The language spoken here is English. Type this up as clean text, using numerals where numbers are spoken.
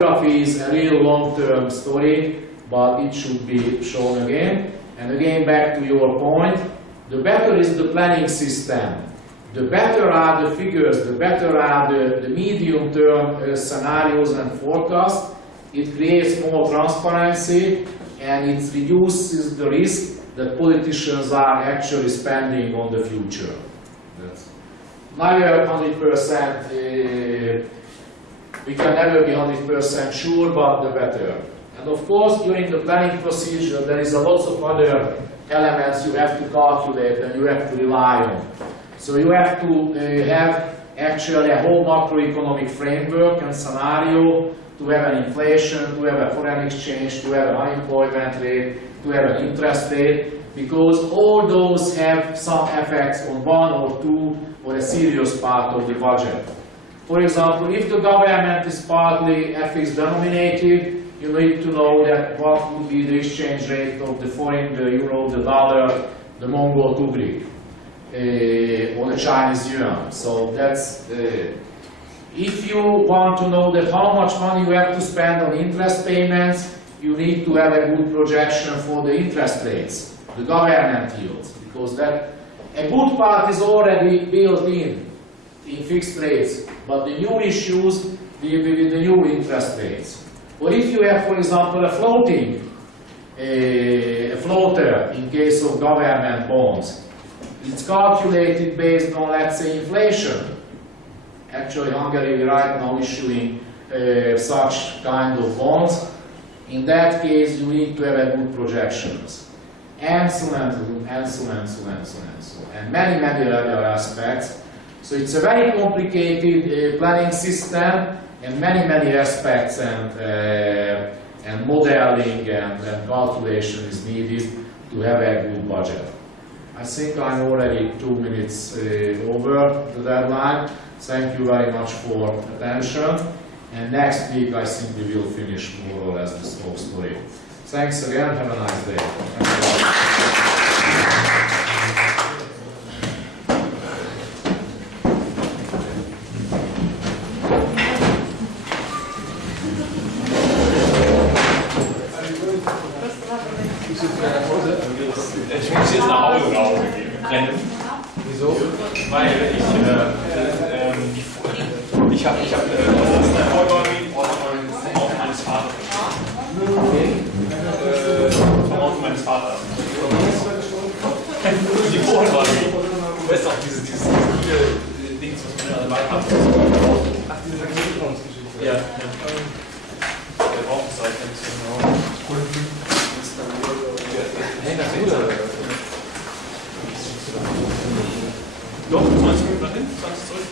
Geography is a real long-term story, but it should be shown again. And again, back to your point, the better is the planning system, the better are the figures, the better are the medium-term scenarios and forecasts. It creates more transparency and it reduces the risk that politicians are actually spending on the future. That's never 100%. We can never be 100% sure, but the better. And of course, during the planning procedure, there is a lots of other elements you have to calculate and you have to rely on. So you have to have actually a whole macroeconomic framework and scenario to have an inflation, to have a foreign exchange, to have an unemployment rate, to have an interest rate, because all those have some effects on one or two or a serious part of the budget. For example, if the government is partly FX denominated, you need to know that what would be the exchange rate of the foreign, the euro, the dollar, the Mongol tugrik, or the Chinese yuan. So that's, if you want to know that how much money you have to spend on interest payments, you need to have a good projection for the interest rates, the government yields, because that a good part is already built in fixed rates, but the new issues deal with the new interest rates. Or if you have, for example, a floater in case of government bonds, it's calculated based on, let's say, inflation. Actually, Hungary right now issuing such kind of bonds. In that case, you need to have a good projections. And so on, and so on, and so on, and so on, and so on. And many, many other aspects. So it's a very complicated planning system, and many, many aspects and modeling and calculation is needed to have a good budget. I think I'm already 2 minutes over the deadline. Thank you very much for attention. And next week, I think we will finish more or less this whole story. Thanks again. Have a nice day. Ich muss jetzt nach Hause rennen. Wieso? Weil ich habe eine Vollbautermin vom Auto meines Vaters. Vom Auto meines Vaters. Die Vollbautermin. Du weißt doch, dieses coole Ding, was man ja dabei hat. Ach, diese Versicherungsgeschichte. Ja. Der braucht es halt ein bisschen. Hey, das ist gut. Doch, 20 Minuten nach hinten, 20 zurück.